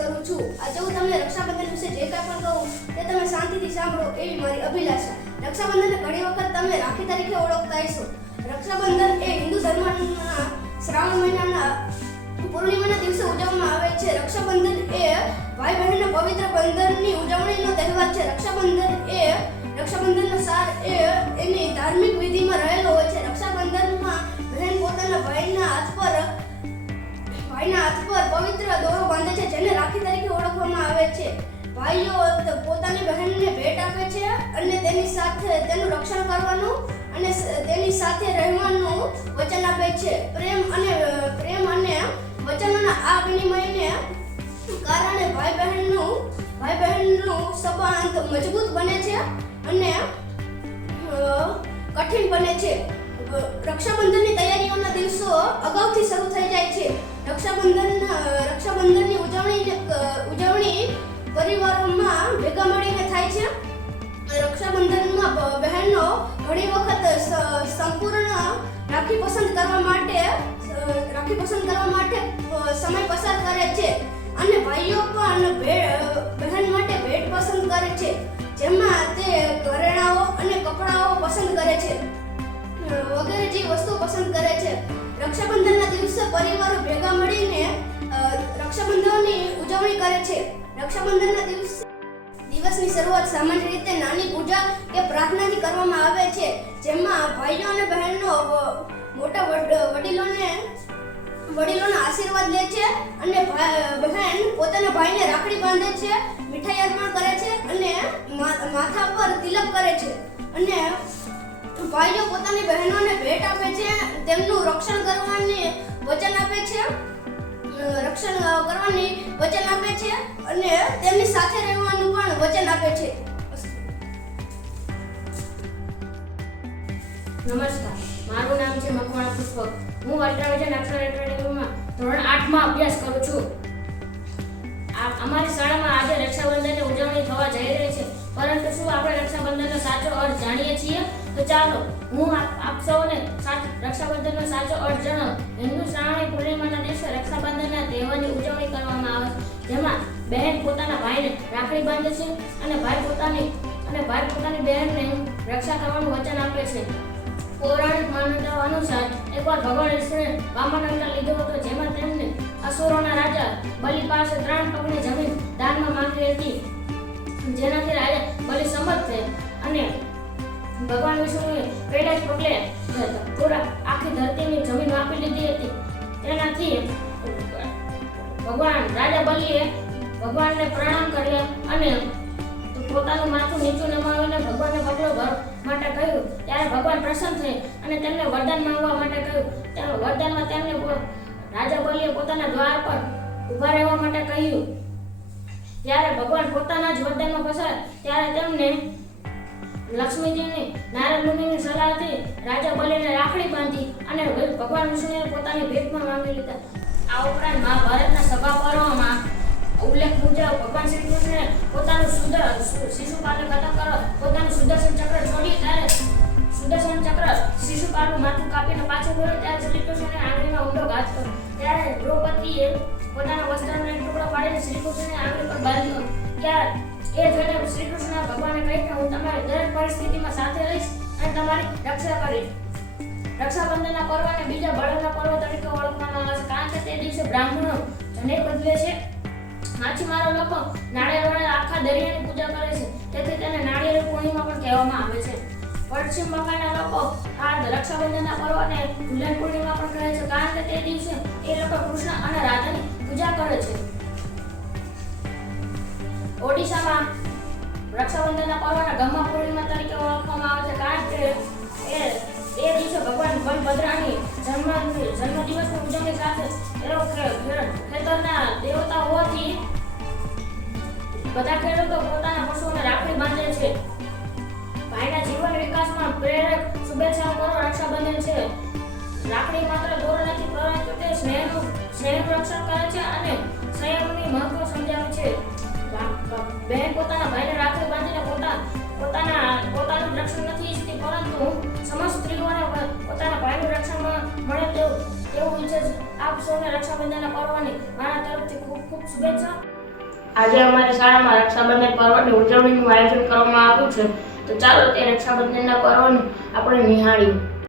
કરું છું. આજે હું તમને રક્ષાબંધન વિશે જે કંઈ પણ કહું તે તમે શાંતિથી સાંભળો એવી મારી અભિલાષા. રક્ષાબંધનને ઘણી વખત તમે રાખી તરીકે ઓળખતા હશો. રક્ષાબંધન એ હિન્દુ ધર્મના શ્રાવણ મહિનાના પૂર્ણિમાના દિવસે ઉજવવામાં આવે છે. રક્ષાબંધન એ ભાઈ બહેનના પવિત્ર બંધનની ઉજવણીનો તહેવાર છે. રક્ષાબંધનનો સાર એ એની ધાર્મિક વિધિમાં રહેલો હોય છે. રક્ષાબંધનમાં બહેન પોતાના ભાઈના હાથ પર પવિત્ર દોરો બાંધે છે, જેને રાખી તરીકે ઓળખવામાં આવે છે. ભાઈઓ પોતાની બહેનને ભેટ આપે છે અને તેની સાથે તેનું રક્ષણ કરવાનું અને તેની સાથે રહેવાનું વચન આપે છે. પ્રેમ અને વચનોના આ વિનિમયને કારણે ભાઈ બહેનનું સંબંધ મજબૂત બને છે અને કઠિન બને છે. રક્ષાબંધનની તૈયારીઓના દિવસો અગાઉથી શરૂ થઈ જાય છે. રક્ષાબંધનની ઉજવણી પરિવારોમાં ભેગા મળીને થાય છે. રક્ષાબંધનમાં બહેનો ઘણી વખત સંપૂર્ણ રાખી પસંદ કરવા માટે સમય પસાર કરે છે અને ભાઈઓ પણ બહેન માટે ભેટ પસંદ કરે છે, જેમાં તે ઘરેણાઓ અને કપડાઓ પસંદ કરે છે વગેરે જે વસ્તુઓ પસંદ કરે છે. રક્ષાબંધનના દિવસે પરિવારો ભેગા મળીને રક્ષાબંધનની ઉજવણી કરે છે. રક્ષાબંધનના દિવસની શરૂઆત સામાન્ય રીતે નાની પૂજા કે પ્રાર્થનાથી કરવામાં આવે છે, જેમાં ભાઈઓ અને બહેનો મોટા વડીલોના આશીર્વાદ લે છે અને બહેન પોતાના ભાઈને રાખડી બાંધે છે, મીઠાઈ અર્પણ કરે છે અને માથા પર તિલક કરે છે. અને ભાઈઓ પોતાની બહેનોને ભેટ આપે છે, તેમનું રક્ષણ કરવાની વચન આપે છે અને તેમની સાથે રહેવાનું પણ વચન આપે છે. નમસ્કાર, મારું નામ છે મકવાણા પુષ્પક. હું અલ્ટ્રાવિઝન અક્ષર એકેડેમીમાં ધોરણ 8 માં અભ્યાસ કરું છું. અમારી શાળામાં આજે રક્ષાબંધનની ઉજવણી થવા જઈ રહી છે, પરંતુ શું આપણે રક્ષાબંધનનો સાચો અર્થ જાણીએ છીએ? તો ચાલો હું આપ સૌને રક્ષાબંધનનો સાચો અર્થ જણાવું. હિન્દુ શ્રાવણી પૂર્ણિમાના દિવસે રક્ષાબંધનના તહેવારની ઉજવણી કરવામાં આવે છે, જેમાં બહેન પોતાના ભાઈને રાખડી બાંધે છે અને ભાઈ પોતાની બહેનને રક્ષા કરવાનું વચન આપે છે. પૌરાણિક માન્યતાઓ અનુસાર એકવાર ભગવાન વિષ્ણુએ વામન અવતાર લીધો હતો, જેમાં તેમને અસુરોના રાજા બલિ પાસે 3 પગની જમીન દાનમાં માંગી હતી, જેનાથી રાજા બલિ સંમત થયા અને ભગવાન વિષ્ણુએ પહેલા જ પગલે પૂરા આખી ધરતીની જમીન આપી લીધી હતી. તેનાથી રાજા બલિએ ભગવાનને પ્રણામ કર્યા અને પોતાનું માથું નીચું નમાવીને ભગવાનને પગલો ભરવા માટે કહ્યું. ત્યારે ભગવાન પ્રસન્ન થયા અને તેમને વરદાન માંગવા માટે કહ્યું. ત્યારે વરદાનમાં તેમને રાજા બલિએ પોતાના દ્વાર પર ઊભા રહેવા માટે કહ્યું. ત્યારે ભગવાન પોતાના જ વરદાનમાં ફસાયા. ત્યારે તેમને લક્ષ્મીજીની નારદ મુનિની સલાહથી રાજા બલિને રાખડી બાંધી અને ભગવાન વિષ્ણુએ પોતાની ભેટમાં માંગી લીધા. આ ઉપરાંત મહાભારતના સભા પર્વમાં ઉલ્લેખ મુજબ ભગવાન શ્રી કૃષ્ણએ પોતાનું શિશુપાલને કથા કરવા પોતાનું સુદર્શન ચક્ર છોડ્યું. ત્યારે સુદર્શન ચક્ર શિશુપાલનું માથું કાપીને પાછું ફર્યું. ત્યારે શ્રી કૃષ્ણને આંગળીમાં ઊંડો ઘાત કર્યો. ત્યારે દ્રૌપદીએ પોતાના વસ્ત્રનો એક ટુકડો પાડીને શ્રી કૃષ્ણની આંગળી પર બાંધ્યો. ત્યારે એ જોઈને શ્રી કૃષ્ણ ભગવાને કહ્યું કે હું તમારી દરેક પરિસ્થિતિમાં સાથે રહીશ અને તમારી રક્ષા કરીશ. રક્ષાબંધનના પર્વને બીજા બળદના પર્વ તરીકે ઓળખવામાં આવે છે, કારણ કે તે દિવસે બ્રાહ્મણો જનેઈ બદલે છે. માછીમારો લોકો નાળિયેર વડે આખા દરિયાની પૂજા કરે છે, તેથી તેને નાળિયેર પૂર્ણિમા પણ કહેવામાં આવે છે. પશ્ચિમ બંગાળના લોકો આ રક્ષાબંધનના પર્વને ઝૂલન પૂર્ણિમા પણ કહે છે, કારણ કે તે દિવસે એ લોકો કૃષ્ણ અને રાધાની પૂજા કરે છે. ઓડિશામાં રક્ષાબંધનના પર્વને ગમ્મા પૂર્ણિમા તરીકે ઓળખવામાં આવે છે, કારણ કે એ દિવસે ભગવાન બલભદ્રની જન્મદિવસની ઉજવણી સાથે ખેતરના દેવતા હોવાથી બધા ખેડૂતો પોતાના પશુઓને રાખડી બાંધે છે. ભાઈના જીવન વિકાસમાં પ્રેરક શુભેચ્છાઓ કરો. રક્ષાબંધન છે રાખડી માત્ર દોરો નથી, પરંતુ તે સ્નેહનું રક્ષણ કરે છે અને સંયમની મહત્વ સમજાવે છે. બહેન પોતાના ભાઈને રાખડી બાંધીને પોતાનું રક્ષણ નથી ઈચ્છતી, પરંતુ સમસ્ત સ્ત્રીઓને પોતાના ભાઈનું રક્ષણ મળે તેવું ઈચ્છે છે. આપ સૌને રક્ષાબંધનના પર્વની મારા તરફથી ખૂબ ખૂબ શુભેચ્છા. આજે અમારી શાળામાં રક્ષાબંધન પર્વની ઉજવણીનું આયોજન કરવામાં આવ્યું છે. તો ચાલો તે રક્ષાબંધનના પર્વને આપણે નિહાળીએ.